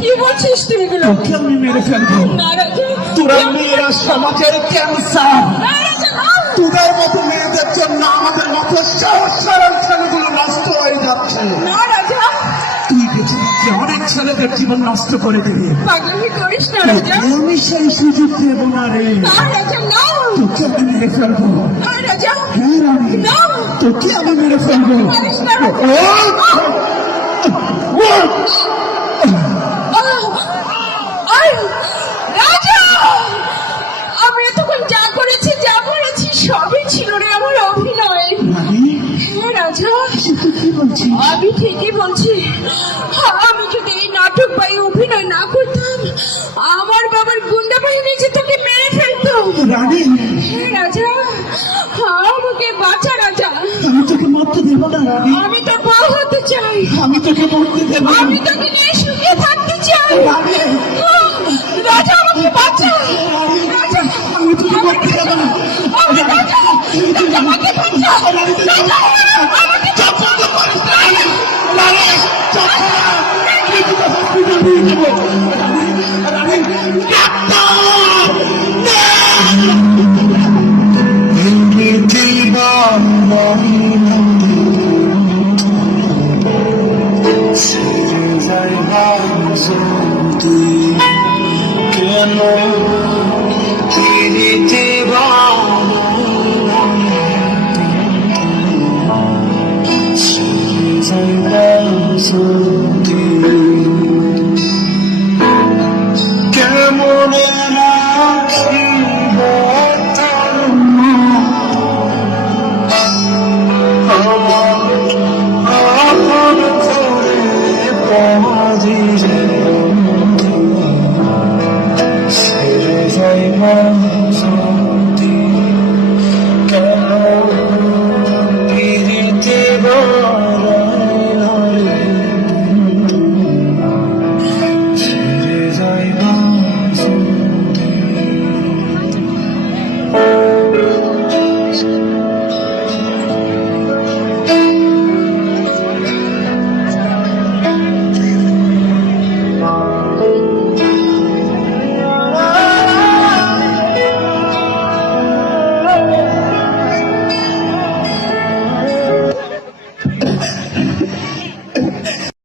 কি বলছিস তুই এগুলো? তোকে আমি মেরে ফেলবো। না রাজা, তোরা মেয়েরা সমাজের ক্যান্সার। না রাজা, না। তোদের মতো মেয়েদের জন্য আমাদের মতো সহজ সরল ছেলেগুলো নষ্ট হয়ে যাচ্ছে। না রাজা, তুই বেঁচে থাকলে অনেক ছেলেদের জীবন নষ্ট করে দিবি। পাগলামি করিস না রাজা। আমি সেই সুযোগ দেবো না রে। না রাজা, না। তোকে আমি মেরে ফেলবো। না রাজা, হ্যাঁ রানী, না। তোকে আমি মেরে ফেলবো। পারিস না রাজা। রাজা, আমি এতক্ষণ যা করেছি সবই ছিল রে আমার অভিনয়। হ্যাঁ রাজা, কি বলছিস? আমি ঠিকই বলছি। আমি যদি এই নাটক বা এই অভিনয় না করতাম, আমার বাবার গুন্ডা বাহিনী যে তোকে মেরে ফেলতো। রানী, হ্যাঁ রাজা, আমাকে বাঁচা রাজা। আমি তোকে মারতে দেবো না রানী। আমি তো বউ হতে চাই। আমি তোকে মরতে দেবো না। আমি তোকে নিয়ে সুখে থাকতে চাই। রানী, রাজা, আমাকে বাঁচা। রাজা, আমি তোকে মরতে দেবো না। আমাকে বাঁচা। রাজা, আমাকে বাঁচা। রাজা, আমাকে বাঁচা। রানী, চুপ কর। আমি তোকে হসপিটাল নিয়ে যাবো। রানী, ডাক্তার! না! জীবন মহিলা কেন কিরিতে বাবা